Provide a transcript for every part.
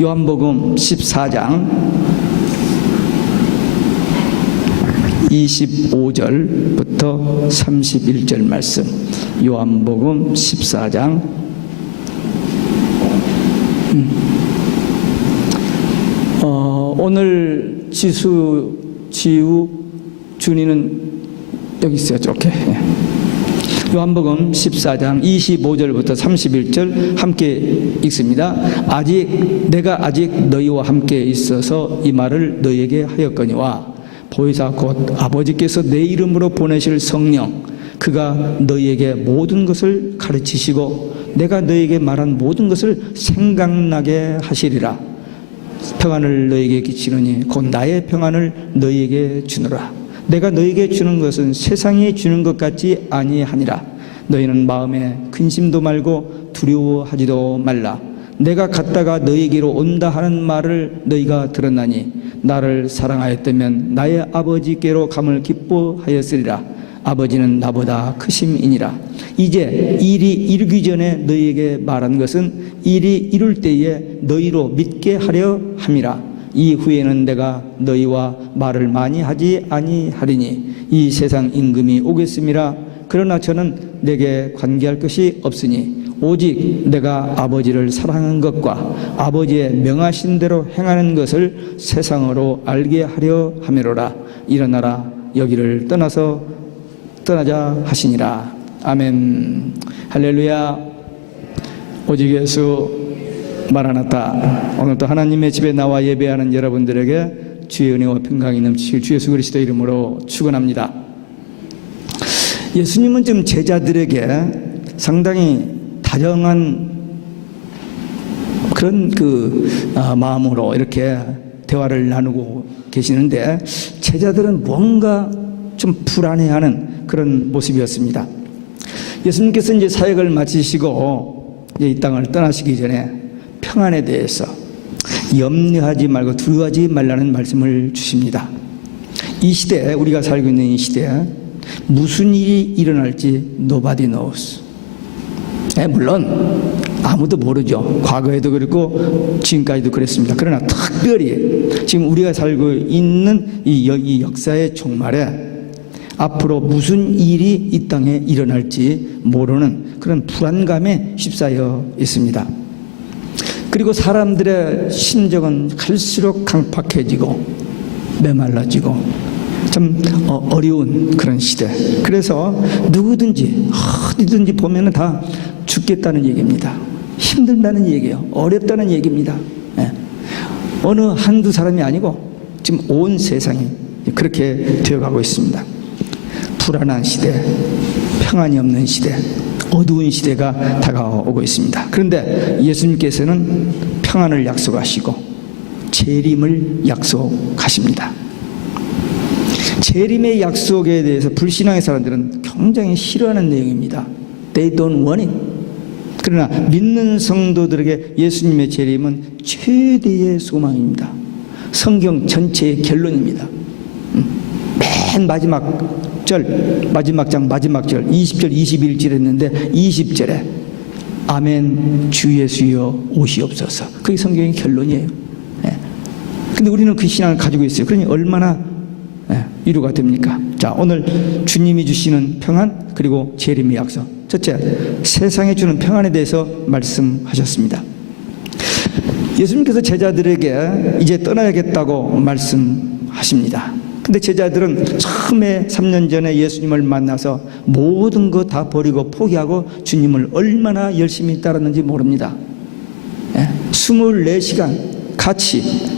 요한복음 14장 25절부터 31절 말씀. 요한복음 14장 오늘 지우, 준이는 여기 있어요. 오케이. 요한복음 14장 25절부터 31절 함께 읽습니다. 내가 아직 너희와 함께 있어서 이 말을 너희에게 하였거니와 보혜사 곧 아버지께서 내 이름으로 보내실 성령 그가 너희에게 모든 것을 가르치시고 내가 너희에게 말한 모든 것을 생각나게 하시리라. 평안을 너희에게 끼치느니 곧 나의 평안을 너희에게 주노라. 내가 너희에게 주는 것은 세상이 주는 것 같지 아니하니라. 너희는 마음에 근심도 말고 두려워하지도 말라. 내가 갔다가 너희에게로 온다 하는 말을 너희가 들었나니 나를 사랑하였다면 나의 아버지께로 감을 기뻐하였으리라. 아버지는 나보다 크심이니라. 이제 일이 이르기 전에 너희에게 말한 것은 일이 이룰 때에 너희로 믿게 하려 함이라. 이후에는 내가 너희와 말을 많이 하지 아니하리니 이 세상 임금이 오겠음이라. 그러나 저는 내게 관계할 것이 없으니 오직 내가 아버지를 사랑하는 것과 아버지의 명하신 대로 행하는 것을 세상으로 알게 하려 함이로라. 일어나라. 여기를 떠나자 하시니라. 아멘. 할렐루야. 오직 예수 마라나타. 오늘도 하나님의 집에 나와 예배하는 여러분들에게 주의 은혜와 평강이 넘치실 주 예수 그리스도 이름으로 축원합니다. 예수님은 좀 제자들에게 상당히 다정한 그런 마음으로 이렇게 대화를 나누고 계시는데 제자들은 뭔가 좀 불안해하는 그런 모습이었습니다. 예수님께서 이제 사역을 마치시고 이제 이 땅을 떠나시기 전에 평안에 대해서 염려하지 말고 두려워하지 말라는 말씀을 주십니다. 이 시대에, 우리가 살고 있는 이 시대에 무슨 일이 일어날지 nobody knows. 물론 아무도 모르죠. 과거에도 그랬고 지금까지도 그랬습니다. 그러나 특별히 지금 우리가 살고 있는 이 역사의 종말에 앞으로 무슨 일이 이 땅에 일어날지 모르는 그런 불안감에 휩싸여 있습니다. 그리고 사람들의 심정은 갈수록 강팍해지고 메말라지고 참 어려운 그런 시대. 그래서 누구든지 어디든지 보면 다 죽겠다는 얘기입니다. 힘들다는 얘기예요. 어렵다는 얘기입니다. 어느 한두 사람이 아니고 지금 온 세상이 그렇게 되어가고 있습니다. 불안한 시대, 평안이 없는 시대, 어두운 시대가 다가오고 있습니다. 그런데 예수님께서는 평안을 약속하시고 재림을 약속하십니다. 재림의 약속에 대해서 불신앙의 사람들은 굉장히 싫어하는 내용입니다. They don't want it. 그러나 믿는 성도들에게 예수님의 재림은 최대의 소망입니다. 성경 전체의 결론입니다. 맨 마지막 장 마지막 절 20절 21절 했는데 20절에 아멘 주 예수여 오시옵소서. 그게 성경의 결론이에요. 근데 우리는 그 신앙을 가지고 있어요. 그러니 얼마나 위로가 됩니까? 자, 오늘 주님이 주시는 평안 그리고 재림의 약속. 첫째, 세상에 주는 평안에 대해서 말씀하셨습니다. 예수님께서 제자들에게 이제 떠나야겠다고 말씀하십니다. 근데 제자들은 처음에 3년 전에 예수님을 만나서 모든 거 다 버리고 포기하고 주님을 얼마나 열심히 따랐는지 모릅니다. 24시간 같이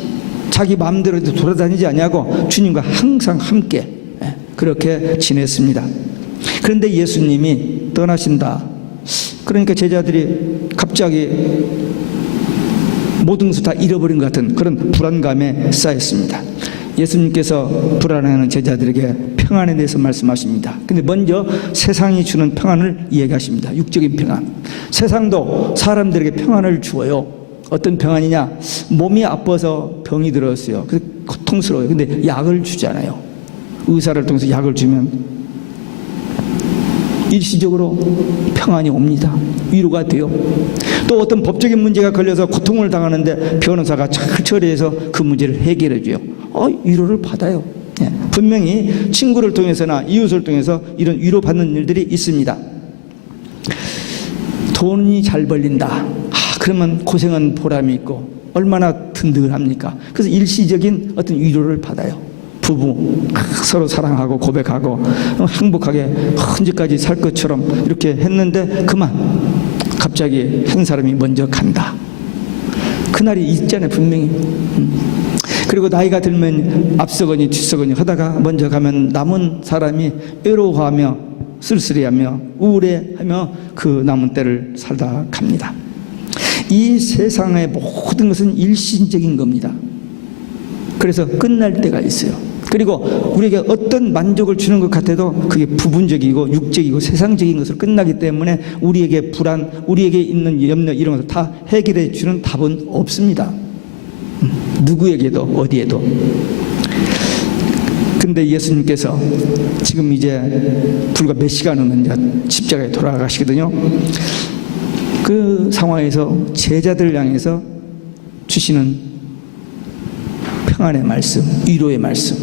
자기 마음대로 돌아다니지 않냐고 주님과 항상 함께 그렇게 지냈습니다. 그런데 예수님이 떠나신다. 그러니까 제자들이 갑자기 모든 것을 다 잃어버린 것 같은 그런 불안감에 쌓였습니다. 예수님께서 불안해하는 제자들에게 평안에 대해서 말씀하십니다. 근데 먼저 세상이 주는 평안을 이야기하십니다. 육적인 평안. 세상도 사람들에게 평안을 주어요. 어떤 평안이냐? 몸이 아파서 병이 들었어요. 그래서 고통스러워요. 근데 약을 주잖아요. 의사를 통해서 약을 주면 일시적으로 평안이 옵니다. 위로가 돼요. 또 어떤 법적인 문제가 걸려서 고통을 당하는데 변호사가 잘 처리해서 그 문제를 해결해 줘요. 위로를 받아요. 예, 분명히 친구를 통해서나 이웃을 통해서 이런 위로받는 일들이 있습니다. 돈이 잘 벌린다. 그러면 고생한 보람이 있고 얼마나 든든합니까? 그래서 일시적인 어떤 위로를 받아요. 부부 서로 사랑하고 고백하고 행복하게 언제까지 살 것처럼 이렇게 했는데 그만 갑자기 한 사람이 먼저 간다. 그날이 있잖아요, 분명히. 그리고 나이가 들면 앞서거니 뒤서거니 하다가 먼저 가면 남은 사람이 외로워하며 쓸쓸해하며 우울해하며 그 남은 때를 살다 갑니다. 이 세상의 모든 것은 일시적인 겁니다. 그래서 끝날 때가 있어요. 그리고 우리에게 어떤 만족을 주는 것 같아도 그게 부분적이고 육적이고 세상적인 것으로 끝나기 때문에 우리에게 불안, 우리에게 있는 염려 이런 것을 다 해결해 주는 답은 없습니다. 누구에게도 어디에도. 근데 예수님께서 지금 이제 불과 몇 시간 후면 이제 십자가에 돌아가시거든요. 그 상황에서 제자들 향해서 주시는 평안의 말씀, 위로의 말씀,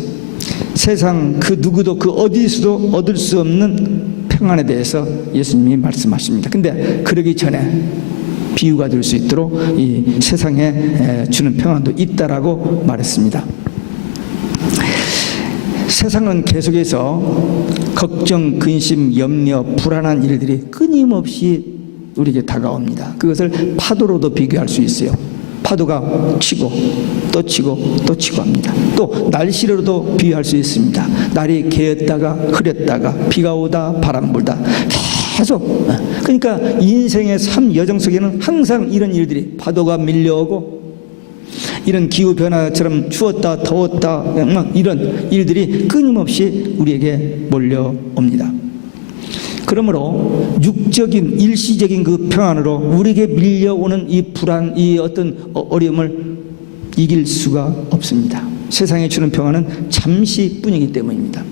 세상 그 누구도 그 어디서도 얻을 수 없는 평안에 대해서 예수님이 말씀하십니다. 근데 그러기 전에 비유가 될 수 있도록 이 세상에 주는 평안도 있다라고 말했습니다. 세상은 계속해서 걱정, 근심, 염려, 불안한 일들이 끊임없이 우리에게 다가옵니다. 그것을 파도로도 비교할 수 있어요. 파도가 치고 또 치고 또 치고 합니다. 또 날씨로도 비유할 수 있습니다. 날이 개었다가 흐렸다가 비가 오다 바람 불다 계속. 그러니까 인생의 삶 여정 속에는 항상 이런 일들이 파도가 밀려오고 이런 기후변화처럼 추웠다 더웠다 이런 일들이 끊임없이 우리에게 몰려옵니다. 그러므로 육적인 일시적인 그 평안으로 우리에게 밀려오는 이 불안, 이 어떤 어려움을 이길 수가 없습니다. 세상에 주는 평안은 잠시뿐이기 때문입니다.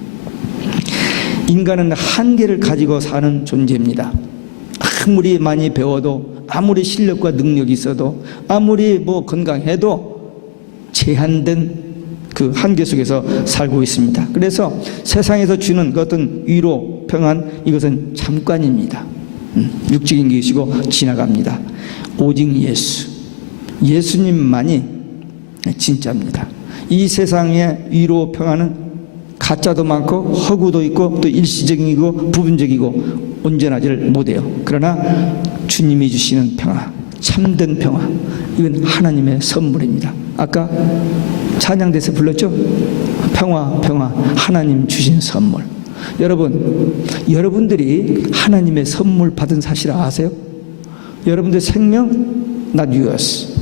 인간은 한계를 가지고 사는 존재입니다. 아무리 많이 배워도 아무리 실력과 능력이 있어도 아무리 건강해도 제한된 그 한계 속에서 살고 있습니다. 그래서 세상에서 주는 그 어떤 위로, 평안 이것은 잠깐입니다. 육적인 것이고 지나갑니다. 오직 예수님만이 진짜입니다. 이 세상의 위로, 평안은 가짜도 많고 허구도 있고 또 일시적이고 부분적이고 온전하지를 못해요. 그러나 주님이 주시는 평안, 참된 평안, 이건 하나님의 선물입니다. 아까 찬양대에서 불렀죠? 평화, 평화, 하나님 주신 선물. 여러분들이 하나님의 선물 받은 사실 아세요? 여러분들 생명, not yours.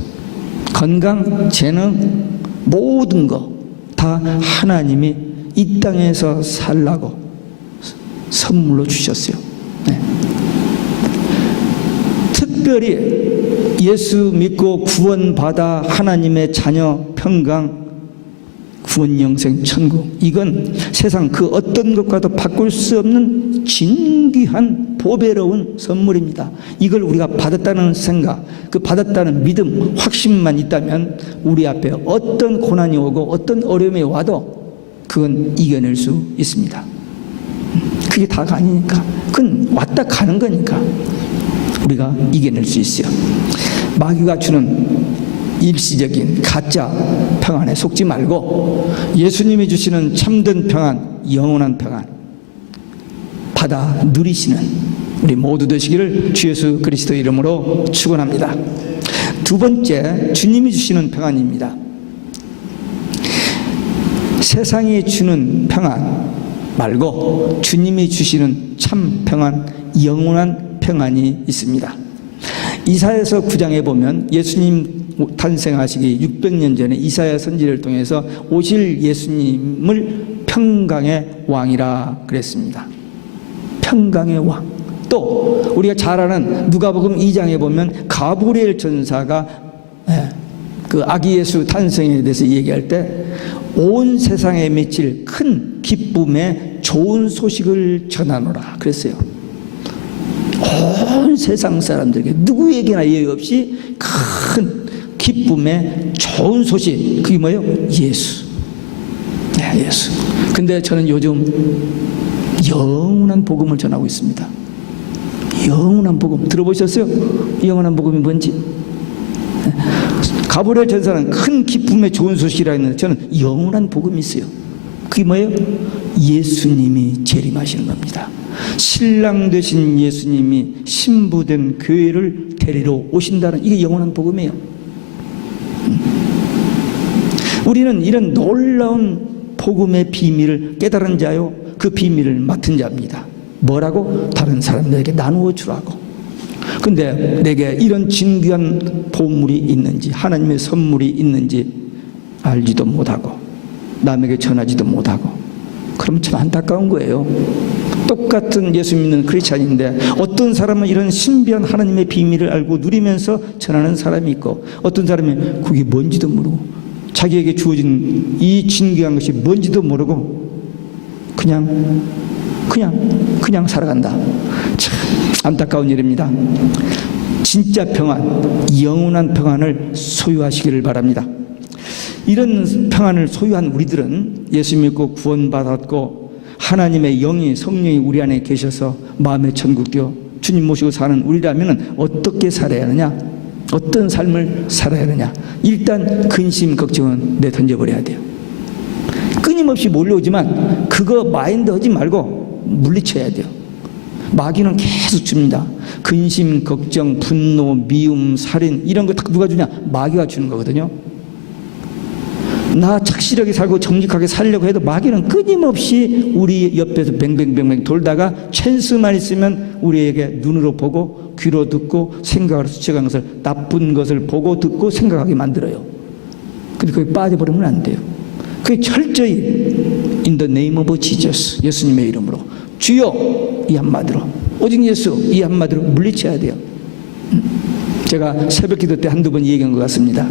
건강, 재능, 모든 거 다 하나님이 이 땅에서 살라고 선물로 주셨어요. 네. 특별히 예수 믿고 구원받아 하나님의 자녀, 평강, 구원 영생, 천국, 이건 세상 그 어떤 것과도 바꿀 수 없는 진귀한 보배로운 선물입니다. 이걸 우리가 받았다는 생각, 그 받았다는 믿음, 확신만 있다면 우리 앞에 어떤 고난이 오고 어떤 어려움이 와도 그건 이겨낼 수 있습니다. 그게 다가 아니니까, 그건 왔다 가는 거니까 우리가 이겨낼 수 있어요. 마귀가 주는 일시적인 가짜 평안에 속지 말고 예수님이 주시는 참된 평안, 영원한 평안 받아 누리시는 우리 모두 되시기를 주 예수 그리스도 이름으로 축원합니다. 두 번째, 주님이 주시는 평안입니다. 세상이 주는 평안 말고 주님이 주시는 참 평안, 영원한 평안이 있습니다. 이사야서 9장에 보면 예수님 탄생하시기 600년 전에 이사야 선지를 통해서 오실 예수님을 평강의 왕이라 그랬습니다. 평강의 왕. 또 우리가 잘 아는 누가복음 2장에 보면 가브리엘 전사가 그 아기 예수 탄생에 대해서 얘기할 때 온 세상에 미칠 큰 기쁨의 좋은 소식을 전하노라 그랬어요. 온 세상 사람들에게 누구에게나 예외 없이 큰 기쁨의 좋은 소식, 그게 뭐예요? 예수. 네, 예수. 근데 저는 요즘 영원한 복음을 전하고 있습니다. 영원한 복음 들어보셨어요? 영원한 복음이 뭔지? 가브리엘 전사는 큰 기쁨의 좋은 소식이라 했는데 저는 영원한 복음이 있어요. 그게 뭐예요? 예수님이 재림하시는 겁니다. 신랑 되신 예수님이 신부된 교회를 데리러 오신다는, 이게 영원한 복음이에요. 우리는 이런 놀라운 복음의 비밀을 깨달은 자요, 그 비밀을 맡은 자입니다. 뭐라고? 다른 사람들에게 나누어 주라고. 근데 내게 이런 진귀한 보물이 있는지, 하나님의 선물이 있는지 알지도 못하고 남에게 전하지도 못하고, 그럼 참 안타까운 거예요. 똑같은 예수 믿는 크리스찬인데 어떤 사람은 이런 신비한 하나님의 비밀을 알고 누리면서 전하는 사람이 있고, 어떤 사람이 그게 뭔지도 모르고 자기에게 주어진 이 진귀한 것이 뭔지도 모르고 그냥 살아간다. 참 안타까운 일입니다. 진짜 평안, 영원한 평안을 소유하시기를 바랍니다. 이런 평안을 소유한 우리들은 예수 믿고 구원받았고 하나님의 영이, 성령이 우리 안에 계셔서 마음의 천국되어 주님 모시고 사는 우리라면 어떻게 살아야 하느냐? 어떤 삶을 살아야 하느냐? 일단 근심, 걱정은 내던져버려야 돼요. 끊임없이 몰려오지만 그거 마인드 하지 말고 물리쳐야 돼요. 마귀는 계속 줍니다. 근심, 걱정, 분노, 미움, 살인, 이런 거 다 누가 주냐? 마귀가 주는 거거든요. 나 착실하게 살고 정직하게 살려고 해도 마귀는 끊임없이 우리 옆에서 뱅뱅뱅뱅 돌다가 찬스만 있으면 우리에게 눈으로 보고 귀로 듣고 생각을 수치한 것을, 나쁜 것을 보고 듣고 생각하게 만들어요. 근데 거기 빠져버리면 안 돼요. 그게 철저히 In the name of Jesus, 예수님의 이름으로, 주여, 이 한마디로, 오직 예수, 이 한마디로 물리쳐야 돼요. 제가 새벽 기도 때 한두 번 얘기한 것 같습니다.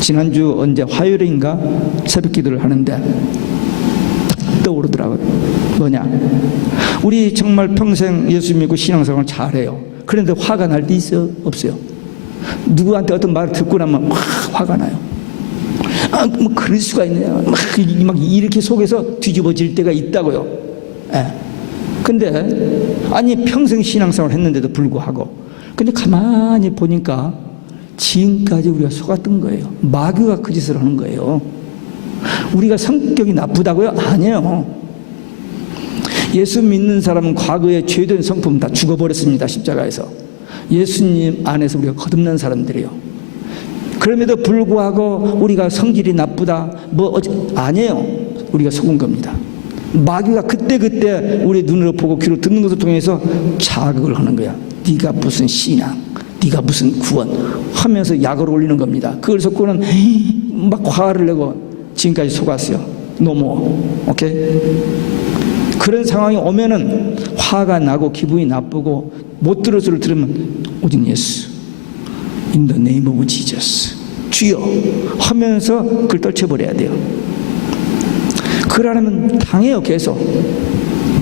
지난주 언제 화요일인가 새벽 기도를 하는데 딱 떠오르더라고요. 뭐냐, 우리 정말 평생 예수 믿고 신앙생활을 잘해요. 그런데 화가 날 때 있어요? 없어요? 누구한테 어떤 말을 듣고 나면 막 화가 나요. 뭐 그럴 수가 있느냐, 막 이렇게 속에서 뒤집어질 때가 있다고요. 예. 근데 아니 평생 신앙생활을 했는데도 불구하고, 근데 가만히 보니까 지금까지 우리가 속았던 거예요. 마귀가 그 짓을 하는 거예요. 우리가 성격이 나쁘다고요? 아니에요. 예수 믿는 사람은 과거에 죄된 성품 다 죽어버렸습니다. 십자가에서. 예수님 안에서 우리가 거듭난 사람들이에요. 그럼에도 불구하고 우리가 성질이 나쁘다 아니에요. 우리가 속은 겁니다. 마귀가 그때그때 우리 눈으로 보고 귀로 듣는 것을 통해서 자극을 하는 거야. 네가 무슨 신앙, 네가 무슨 구원 하면서 약을 올리는 겁니다. 그걸 속고는 막 화를 내고 지금까지 속았어요. 너무 오케이? 그런 상황이 오면은 화가 나고 기분이 나쁘고 못 들을 소리를 들으면 오직 예수, In the name of Jesus, 주여 하면서 그걸 떨쳐버려야 돼요. 그러려면 당해요. 계속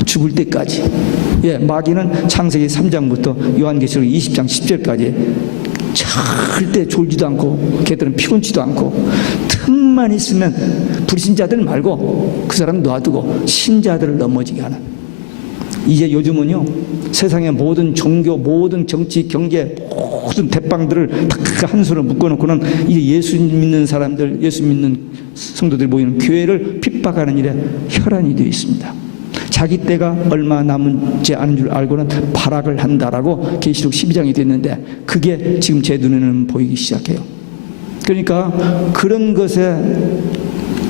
죽을 때까지. 예, 마귀는 창세기 3장부터 요한계시록 20장 10절까지 절대 졸지도 않고 걔들은 피곤치도 않고 틈만 있으면 불신자들 말고 그 사람 놔두고 신자들을 넘어지게 하는. 이제 요즘은요, 세상의 모든 종교, 모든 정치, 경제, 모든 대빵들을 다 한 손으로 묶어놓고는 이제 예수 믿는 사람들, 예수 믿는 성도들이 모이는 교회를 핍박하는 일에 혈안이 되어 있습니다. 자기 때가 얼마 남지 않은 줄 알고는 발악을 한다라고 계시록 12장이 됐는데 그게 지금 제 눈에는 보이기 시작해요. 그러니까 그런 것에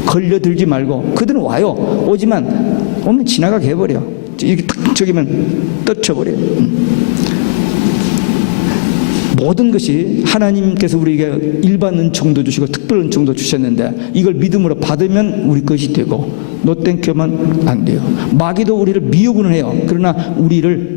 걸려들지 말고, 그들은 와요. 오지만 오면 지나가게 해버려. 이렇게 탁 저기면 떨쳐버려요. 모든 것이 하나님께서 우리에게 일반 은총도 주시고 특별 은총도 주셨는데 이걸 믿음으로 받으면 우리 것이 되고 노땡큐면 안 돼요. 마귀도 우리를 미우고는 해요. 그러나 우리를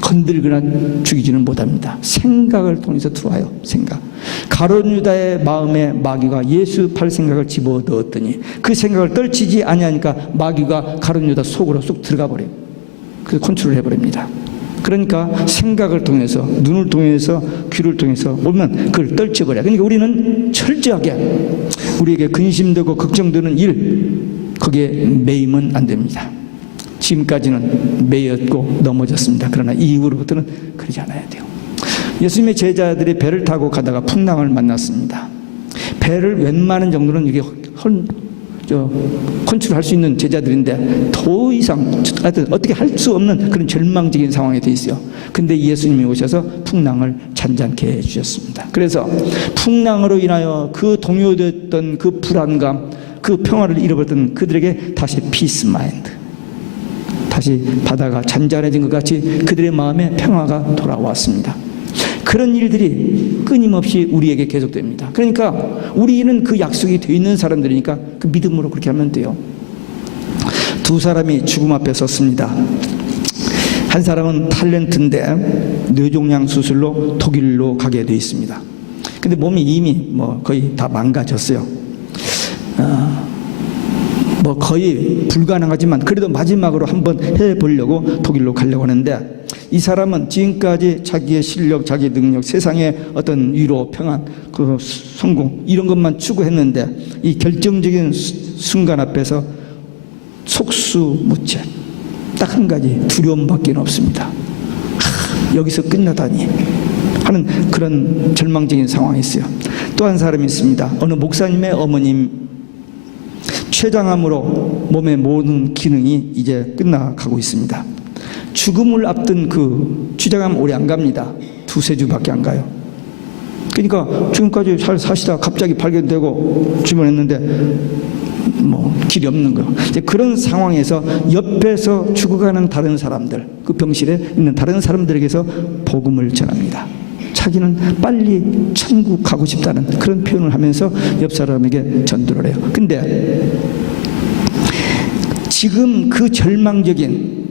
건들거나 죽이지는 못합니다. 생각을 통해서 들어와요. 생각. 가룟 유다의 마음에 마귀가 예수 팔 생각을 집어넣었더니 그 생각을 떨치지 아니하니까 마귀가 가룟 유다 속으로 쏙 들어가 버려요. 그래서 컨트롤 해버립니다. 그러니까 생각을 통해서, 눈을 통해서, 귀를 통해서 오면 그걸 떨쳐버려요. 그러니까 우리는 철저하게 우리에게 근심되고 걱정되는 일, 거기에 매이면 안 됩니다. 지금까지는 매였고 넘어졌습니다. 그러나 이후로부터는 그러지 않아야 돼요. 예수님의 제자들이 배를 타고 가다가 풍랑을 만났습니다. 배를 웬만한 정도는 이게 컨트롤할 수 있는 제자들인데 더 이상 어떻게 할 수 없는 그런 절망적인 상황에 돼 있어요. 근데 예수님이 오셔서 풍랑을 잔잔케 해주셨습니다. 그래서 풍랑으로 인하여 그 동요됐던 그 불안감, 그 평화를 잃어버렸던 그들에게 다시 피스 마인드, 다시 바다가 잔잔해진 것 같이 그들의 마음에 평화가 돌아왔습니다. 그런 일들이 끊임없이 우리에게 계속됩니다. 그러니까 우리는 그 약속이 되어 있는 사람들이니까 그 믿음으로 그렇게 하면 돼요. 두 사람이 죽음 앞에 섰습니다. 한 사람은 탤런트인데 뇌종양 수술로 독일로 가게 되어 있습니다. 근데 몸이 이미 거의 다 망가졌어요. 거의 불가능하지만 그래도 마지막으로 한번 해보려고 독일로 가려고 하는데, 이 사람은 지금까지 자기의 실력, 자기의 능력, 세상의 어떤 위로, 평안, 그 성공 이런 것만 추구했는데 이 결정적인 순간 앞에서 속수무책, 딱 한 가지 두려움밖에 없습니다. 여기서 끝나다니 하는 그런 절망적인 상황이 있어요. 또 한 사람이 있습니다. 어느 목사님의 어머님, 췌장암으로 몸의 모든 기능이 이제 끝나가고 있습니다. 죽음을 앞둔 그 췌장암 오래 안 갑니다. 2-3주밖에 안 가요. 그러니까 지금까지 잘 사시다 갑자기 발견되고 주문했는데 길이 없는 거예요. 이제 그런 상황에서 옆에서 죽어가는 다른 사람들, 그 병실에 있는 다른 사람들에게서 복음을 전합니다. 자기는 빨리 천국 가고 싶다는 그런 표현을 하면서 옆 사람에게 전도를 해요. 근데 지금 그 절망적인,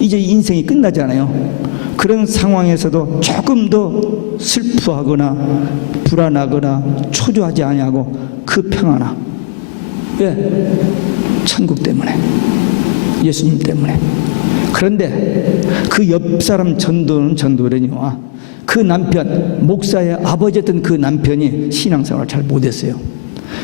이제 인생이 끝나잖아요. 그런 상황에서도 조금 더 슬퍼하거나 불안하거나 초조하지 아니하고 그 평안함. 왜? 천국 때문에, 예수님 때문에. 그런데 그 옆 사람 전도는 전도래니와 그 남편, 목사의 아버지였던 그 남편이 신앙생활을 잘 못했어요.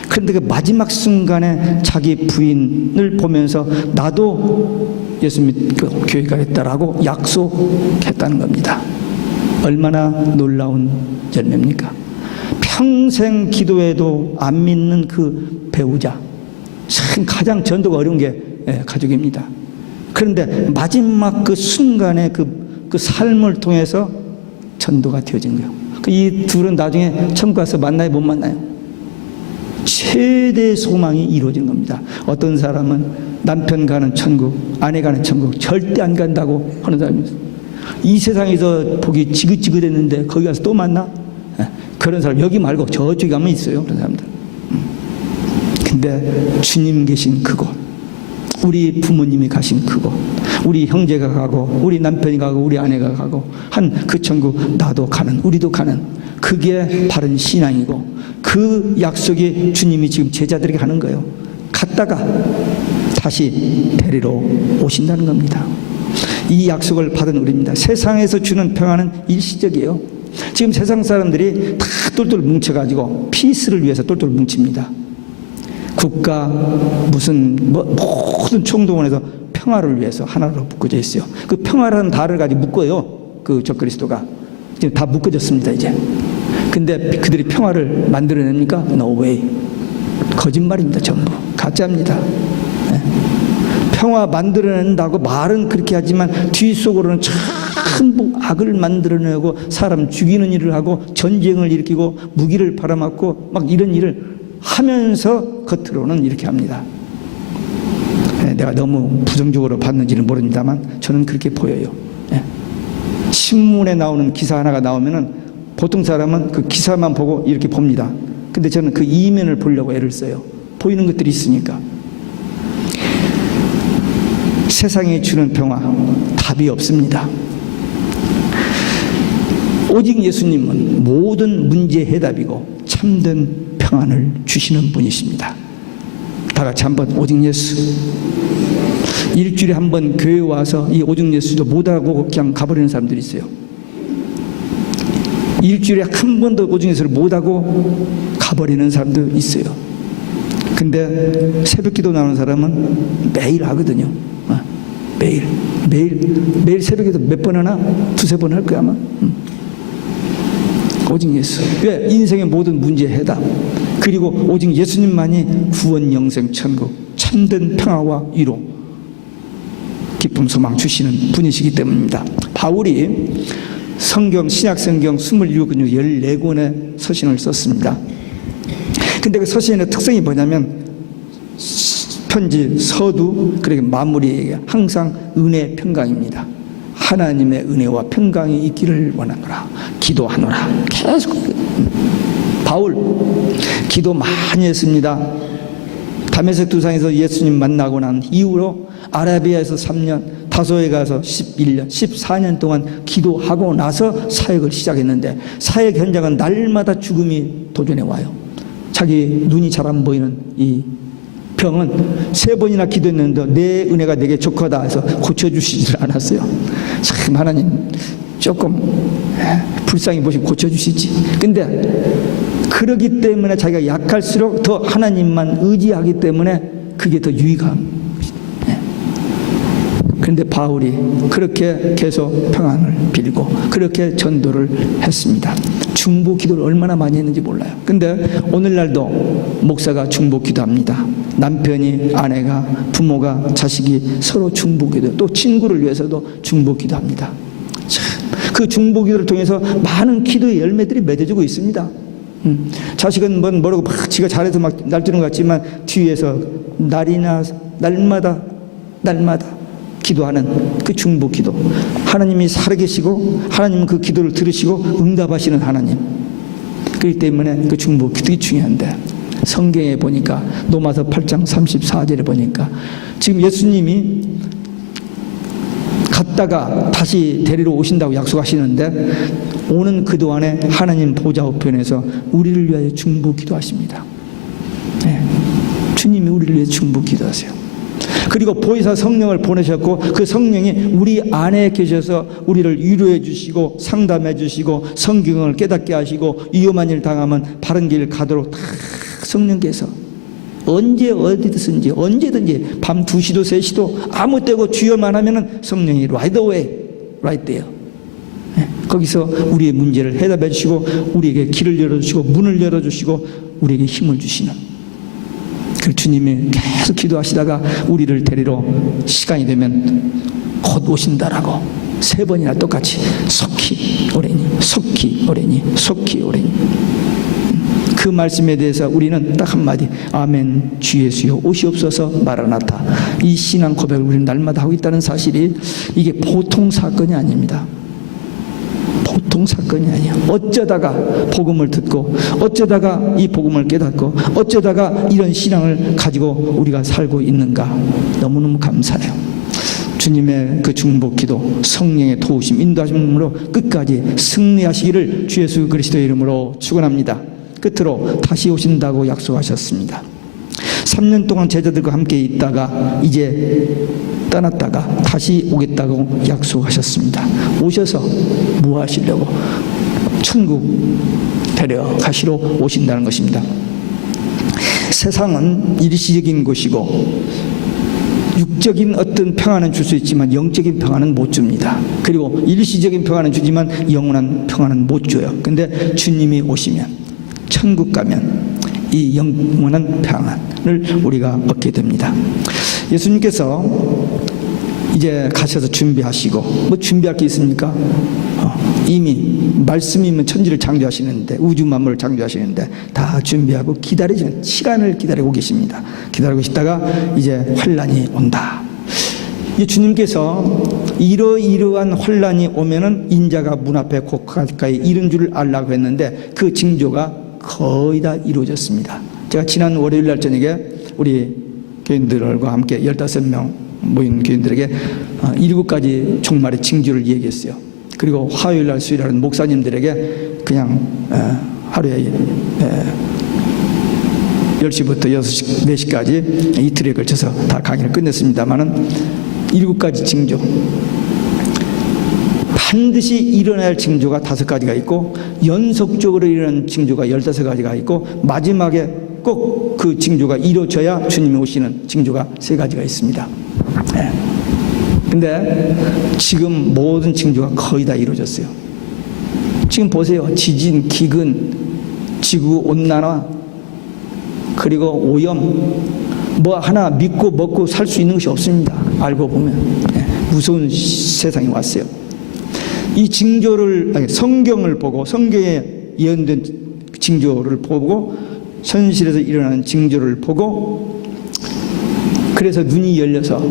그런데 그 마지막 순간에 자기 부인을 보면서 나도 예수님 교회 가겠다라고 약속했다는 겁니다. 얼마나 놀라운 열매입니까? 평생 기도해도 안 믿는 그 배우자, 참 가장 전도가 어려운 게 가족입니다. 그런데 마지막 그 순간에 그 삶을 통해서 전도가 되어진 거예요. 이 둘은 나중에 천국 가서 만나요, 못 만나요? 최대 소망이 이루어진 겁니다. 어떤 사람은 남편 가는 천국, 아내 가는 천국 절대 안 간다고 하는 사람이 있어요. 이 세상에서 보기 지긋지긋했는데 거기 가서 또 만나? 그런 사람 여기 말고 저쪽에 가면 있어요. 그런 사람들. 근데 주님 계신 그곳, 우리 부모님이 가신 그곳, 우리 형제가 가고 우리 남편이 가고 우리 아내가 가고 한 그 천국, 나도 가는, 우리도 가는, 그게 바른 신앙이고 그 약속이 주님이 지금 제자들에게 하는 거예요. 갔다가 다시 데리러 오신다는 겁니다. 이 약속을 받은 우리입니다. 세상에서 주는 평안은 일시적이에요. 지금 세상 사람들이 다 똘똘 뭉쳐가지고 피스를 위해서 똘똘 뭉칩니다. 국가 무슨 모든 총동원해서 평화를 위해서 하나로 묶어져 있어요. 그 평화라는 단어를 가지고 묶어요. 그 적그리스도가 지금 다 묶어졌습니다. 이제. 근데 그들이 평화를 만들어냅니까? No way. 거짓말입니다. 전부 가짜입니다. 네. 평화 만들어낸다고 말은 그렇게 하지만 뒷속으로는 전부 악을 만들어내고 사람 죽이는 일을 하고 전쟁을 일으키고 무기를 팔아먹고 막 이런 일을 하면서 겉으로는 이렇게 합니다. 내가 너무 부정적으로 봤는지는 모릅니다만 저는 그렇게 보여요. 신문에 나오는 기사 하나가 나오면은 보통 사람은 그 기사만 보고 이렇게 봅니다. 근데 저는 그 이면을 보려고 애를 써요. 보이는 것들이 있으니까. 세상이 주는 평화, 답이 없습니다. 오직 예수님은 모든 문제의 해답이고 참된 평안을 주시는 분이십니다. 다 같이 한번 오직 예수. 일주일에 한 번 교회 와서 이 오직 예수도 못하고 그냥 가버리는 사람들이 있어요. 일주일에 한 번도 오직 예수를 못하고 가버리는 사람도 있어요. 근데 새벽 기도 나오는 사람은 매일 하거든요. 매일 새벽에도 몇 번 하나? 두세 번 할 거야 아마. 오직 예수. 왜? 인생의 모든 문제 해답. 그리고 오직 예수님만이 구원, 영생, 천국, 참된 평화와 위로, 기쁨, 소망 주시는 분이시기 때문입니다. 바울이 성경, 신약성경 27권 중 14권의 서신을 썼습니다. 근데 그 서신의 특성이 뭐냐면 편지, 서두, 그리고 마무리에 항상 은혜 평강입니다. 하나님의 은혜와 평강이 있기를 원하노라. 기도하노라. 계속 바울 기도 많이 했습니다. 다메섹 두상에서 예수님 만나고 난 이후로 아라비아에서 3년, 다소에 가서 11년, 14년 동안 기도하고 나서 사역을 시작했는데 사역 현장은 날마다 죽음이 도전해 와요. 자기 눈이 잘 안 보이는 이 병은 3번이나 기도했는데 내 은혜가 내게 족하다 해서 고쳐주시질 않았어요. 참 하나님 조금 불쌍히 보시고 고쳐주시지. 근데 그러기 때문에 자기가 약할수록 더 하나님만 의지하기 때문에 그게 더 유익한. 그런데 바울이 그렇게 계속 평안을 빌고 그렇게 전도를 했습니다. 중보 기도를 얼마나 많이 했는지 몰라요. 근데 오늘날도 목사가 중보 기도합니다. 남편이, 아내가, 부모가, 자식이 서로 중보 기도, 또 친구를 위해서도 중보 기도합니다. 참, 그 중보 기도를 통해서 많은 기도의 열매들이 맺어지고 있습니다. 자식은 뭐라고 막 지가 잘해서 막 날뛰는 것 같지만 뒤에서 날마다 기도하는 그 중보 기도, 하나님이 살아계시고 하나님은 그 기도를 들으시고 응답하시는 하나님. 그렇기 때문에 그 중보 기도가 중요한데, 성경에 보니까 로마서 8장 34절에 보니까 지금 예수님이 갔다가 다시 데리러 오신다고 약속하시는데 오는 그동안에 하나님 보좌 우편에서 우리를 위하여 중보 기도하십니다. 네. 주님이 우리를 위해 중보 기도하세요. 그리고 보혜사 성령을 보내셨고 그 성령이 우리 안에 계셔서 우리를 위로해 주시고 상담해 주시고 성경을 깨닫게 하시고 위험한 일 당하면 바른 길 가도록 다 성령께서 언제 어디든지 언제든지 밤 2시도 3시도 아무 때고 주여만 하면은 성령이 right away, right there. 거기서 우리의 문제를 해답해 주시고 우리에게 길을 열어주시고 문을 열어주시고 우리에게 힘을 주시는 그 주님이 계속 기도하시다가 우리를 데리러 시간이 되면 곧 오신다라고 3번이나 똑같이 속히 오래니 속히 오래니 속히 오래니. 그 말씀에 대해서 우리는 딱 한마디 아멘 주 예수여 오시옵소서 마라나타. 이 신앙 고백을 우리는 날마다 하고 있다는 사실이 이게 보통 사건이 아닙니다. 보통 사건이 아니야. 어쩌다가 복음을 듣고 어쩌다가 이 복음을 깨닫고 어쩌다가 이런 신앙을 가지고 우리가 살고 있는가. 너무너무 감사해요. 주님의 그 중보 기도, 성령의 도우심, 인도하심으로 끝까지 승리하시기를 주 예수 그리스도의 이름으로 축원합니다. 끝으로 다시 오신다고 약속하셨습니다. 3년 동안 제자들과 함께 있다가 이제 떠났다가 다시 오겠다고 약속하셨습니다. 오셔서 뭐 하시려고? 천국 데려가시러 오신다는 것입니다. 세상은 일시적인 곳이고 육적인 어떤 평안은 줄 수 있지만 영적인 평안은 못 줍니다. 그리고 일시적인 평안은 주지만 영원한 평안은 못 줘요. 근데 주님이 오시면 천국 가면 이 영원한 평안을 우리가 얻게 됩니다. 예수님께서 이제 가셔서 준비하시고 뭐 준비할 게 있습니까? 이미 말씀이면 천지를 창조하시는데 우주 만물을 창조하시는데 다 준비하고 기다리시는 시간을 기다리고 계십니다. 기다리고 있다가 이제 환란이 온다. 주님께서 이러이러한 환란이 오면은 인자가 문 앞에 곧 가까이 이른 줄을 알라고 했는데 그 징조가 거의 다 이루어졌습니다. 제가 지난 월요일 날 저녁에 우리 교인들과 함께 15명 모인 교인들에게 7가지 종말의 징조를 얘기했어요. 그리고 화요일 날 수요일 날은 목사님들에게 그냥 하루에 10시부터 6시, 4시까지 이틀에 걸쳐서 다 강의를 끝냈습니다만은 7가지 징조, 반드시 일어나야 할 징조가 5가지가 있고 연속적으로 일어나는 징조가 15가지가 있고 마지막에 꼭 그 징조가 이루어져야 주님이 오시는 징조가 3가지가 있습니다. 근데 지금 모든 징조가 거의 다 이루어졌어요. 지금 보세요. 지진, 기근, 지구온난화, 그리고 오염, 뭐 하나 믿고 먹고 살 수 있는 것이 없습니다. 알고 보면 무서운 세상이 왔어요. 이 징조를, 성경을 보고 성경에 예언된 징조를 보고 현실에서 일어나는 징조를 보고 그래서 눈이 열려서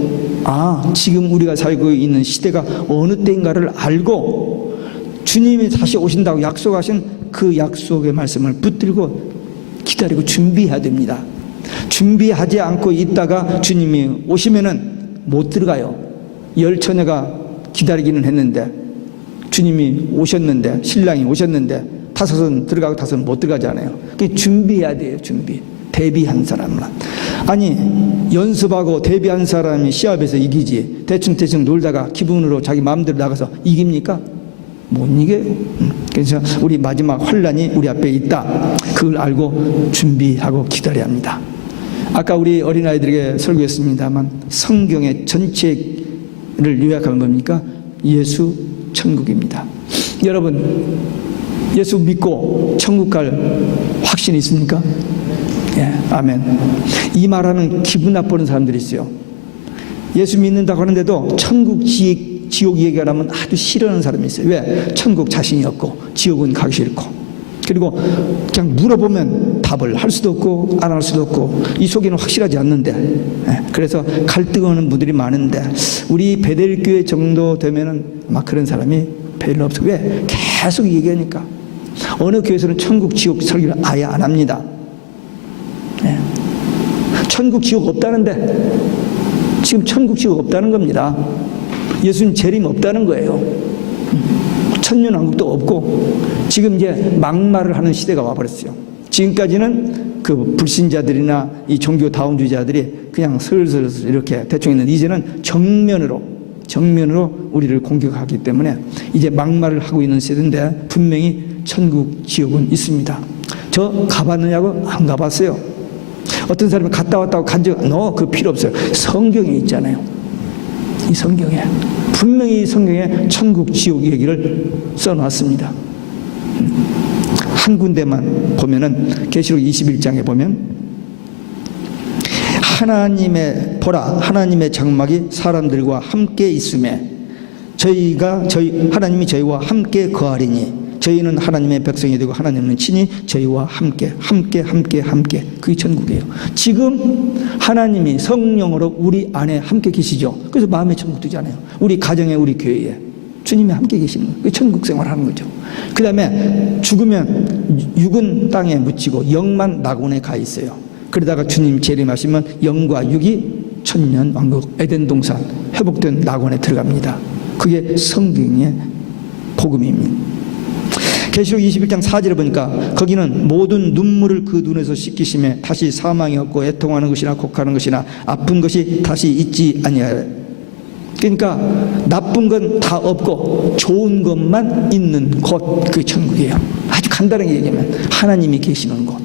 지금 우리가 살고 있는 시대가 어느 때인가를 알고 주님이 다시 오신다고 약속하신 그 약속의 말씀을 붙들고 기다리고 준비해야 됩니다. 준비하지 않고 있다가 주님이 오시면은 못 들어가요. 열처녀가 기다리기는 했는데 주님이 오셨는데, 신랑이 오셨는데 5은 들어가고 5은 못 들어가잖아요. 준비해야 돼요. 준비. 대비한 사람만. 아니 연습하고 대비한 사람이 시합에서 이기지 대충 놀다가 기분으로 자기 마음대로 나가서 이깁니까? 못 이겨요. 그래서 우리 마지막 환란이 우리 앞에 있다. 그걸 알고 준비하고 기다려야 합니다. 아까 우리 어린아이들에게 설교했습니다만 성경의 전체를 요약하면 뭡니까? 예수 천국입니다. 여러분 예수 믿고 천국 갈 확신이 있습니까? 예, 아멘. 이 말하면 기분 나쁘는 사람들이 있어요. 예수 믿는다고 하는데도 천국 지옥 얘기하면 아주 싫어하는 사람이 있어요. 왜? 천국 자신이 없고 지옥은 가기 싫고, 그리고 그냥 물어보면 답을 할 수도 없고 안 할 수도 없고 이 속에는 확실하지 않는데, 그래서 갈등하는 분들이 많은데 우리 베델교회 정도 되면은 막 그런 사람이 별로 없어요. 왜? 계속 얘기하니까. 어느 교회에서는 천국 지옥 설교를 아예 안 합니다. 천국 지옥 없다는데 지금 천국 지옥 없다는 겁니다. 예수님 재림 없다는 거예요. 천년왕국도 없고 지금 이제 막말을 하는 시대가 와버렸어요. 지금까지는 그 불신자들이나 이 종교 다운주의자들이 그냥 슬슬 이렇게 대충 했는데 이제는 정면으로 우리를 공격하기 때문에 이제 막말을 하고 있는 시대인데 분명히 천국 지옥은 있습니다. 저 가봤느냐고? 안 가봤어요. 어떤 사람이 갔다 왔다고 그 필요 없어요. 성경에 있잖아요. 이 성경에 분명히 이 성경에 천국 지옥 얘기를 써놨습니다. 한 군데만 보면은 계시록 21장에 보면 하나님의 장막이 사람들과 함께 있음에 하나님이 저희와 함께 거하리니 저희는 하나님의 백성이 되고 하나님은 친히 저희와 함께. 그게 천국이에요. 지금 하나님이 성령으로 우리 안에 함께 계시죠. 그래서 마음의 천국 되잖아요. 우리 가정에, 우리 교회에 주님이 함께 계시는 거예요. 천국 생활하는 거죠. 그 다음에 죽으면 육은 땅에 묻히고 영만 낙원에 가 있어요. 그러다가 주님 재림하시면 영과 육이 천년 왕국 에덴 동산 회복된 낙원에 들어갑니다. 그게 성경의 복음입니다. 계시록 21장 4절에 보니까 거기는 모든 눈물을 그 눈에서 씻기심에 다시 사망이 없고 애통하는 것이나 곡하는 것이나 아픈 것이 다시 있지 아니하여. 그러니까 나쁜 건 다 없고 좋은 것만 있는 곳, 그 천국이에요. 아주 간단하게 얘기하면 하나님이 계시는 곳,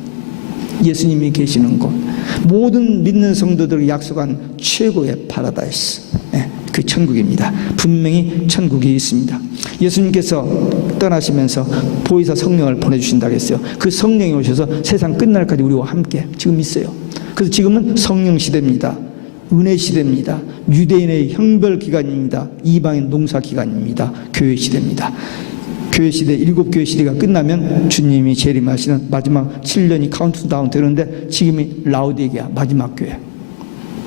예수님이 계시는 곳, 모든 믿는 성도들이 약속한 최고의 파라다이스, 그 천국입니다. 분명히 천국이 있습니다. 예수님께서 떠나시면서 보혜사 성령을 보내주신다고 했어요. 그 성령이 오셔서 세상 끝날까지 우리와 함께 지금 있어요. 그래서 지금은 성령 시대입니다. 은혜 시대입니다. 유대인의 형벌 기간입니다. 이방인 농사 기간입니다. 교회 시대입니다. 교회 시대, 7교회 시대가 끝나면 주님이 재림하시는 마지막 7년이 카운트다운 되는데 지금이 라오디게아 마지막 교회.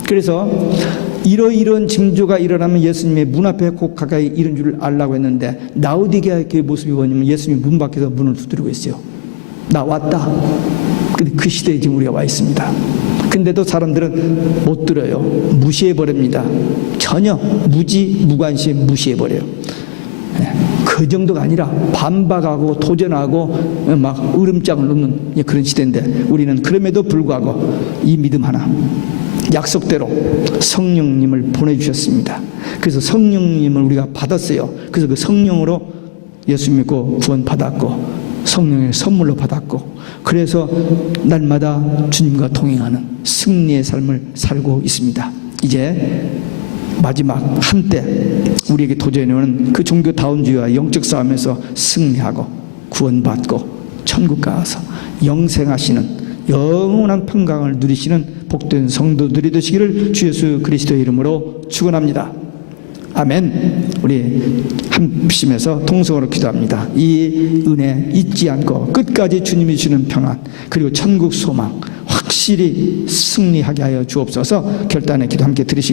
그래서 이러이러한 징조가 일어나면 예수님의 문 앞에 곧 가까이 이른 줄을 알라고 했는데 라오디게아 교회 모습이 뭐냐면 예수님이 문 밖에서 문을 두드리고 있어요. 나 왔다. 근데 그 시대에 지금 우리가 와 있습니다. 근데도 사람들은 못 들어요. 무시해버립니다. 전혀 무관심 무시해버려요. 그 정도가 아니라 반박하고 도전하고 막 으름장을 놓는 그런 시대인데, 우리는 그럼에도 불구하고 이 믿음 하나, 약속대로 성령님을 보내주셨습니다. 그래서 성령님을 우리가 받았어요. 그래서 그 성령으로 예수 믿고 구원 받았고, 성령의 선물로 받았고, 그래서 날마다 주님과 동행하는 승리의 삶을 살고 있습니다. 이제 마지막 한때 우리에게 도전해오는 그 종교다운주의와 영적 싸움에서 승리하고 구원받고 천국 가서 영생하시는 영원한 평강을 누리시는 복된 성도들이 되시기를 주 예수 그리스도의 이름으로 축원합니다. 아멘. 우리 한심해서 통성으로 기도합니다. 이 은혜 잊지 않고 끝까지 주님이 주는 평안, 그리고 천국 소망 확실히 승리하게 하여 주옵소서. 결단의 기도 함께 드리시기